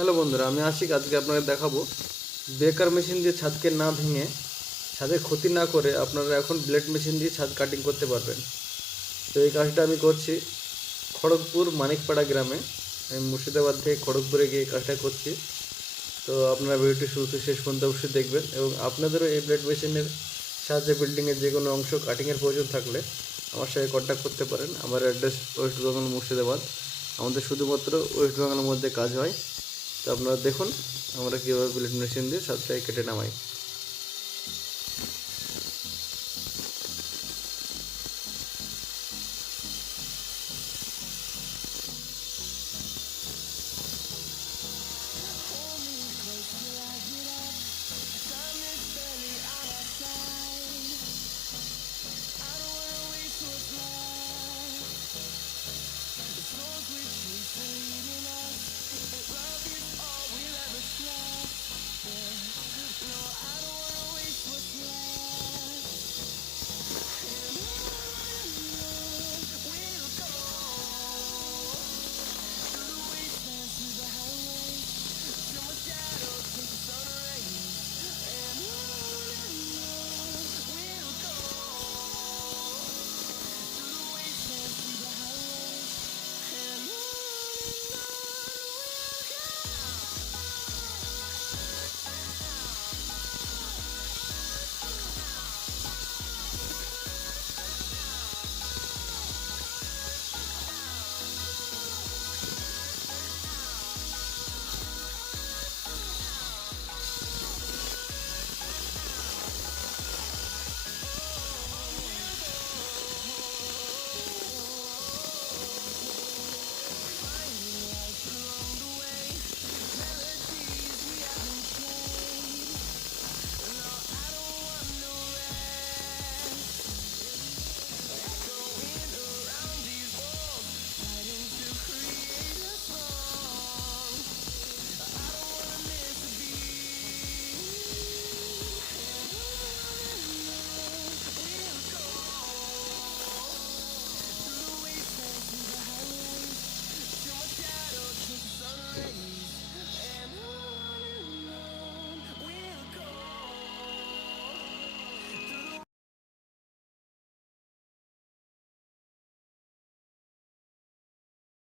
Hello বন্ধুরা, আমি আশিক, আজকে আপনাকে দেখাবো বেকার মেশিন দিয়ে ছাদকে না ভেঙে ছাদের ক্ষতি না করে আপনারা এখন ব্লেড মেশিন দিয়ে ছাদ কাটিং করতে পারবেন। তো এই কাজটা আমি করছি খড়গপুর মানিকপাড়া গ্রামে। আমি মুর্শিদাবাদ থেকে খড়গপুরে গিয়ে কাজটা করছি। তো আপনারা ভিডিওটি শুরু শেষ পর্যন্ত অবশ্যই দেখবেন এবং আপনাদেরও এই ব্লেড মেশিনের সাহায্যে বিল্ডিংয়ের যে কোনো অংশ কাটিংয়ের প্রয়োজন থাকলে আমার সাথে কন্ট্যাক্ট করতে পারেন। আমার অ্যাড্রেস ওয়েস্ট বেঙ্গল মুর্শিদাবাদ। আমাদের শুধুমাত্র ওয়েস্ট বেঙ্গলের মধ্যে কাজ হয়। তো আপনারা দেখুন আমরা কীভাবে বুলেট মেশিন দিয়ে সাপটাকে কেটে নামাই। Is all we'll ever slow.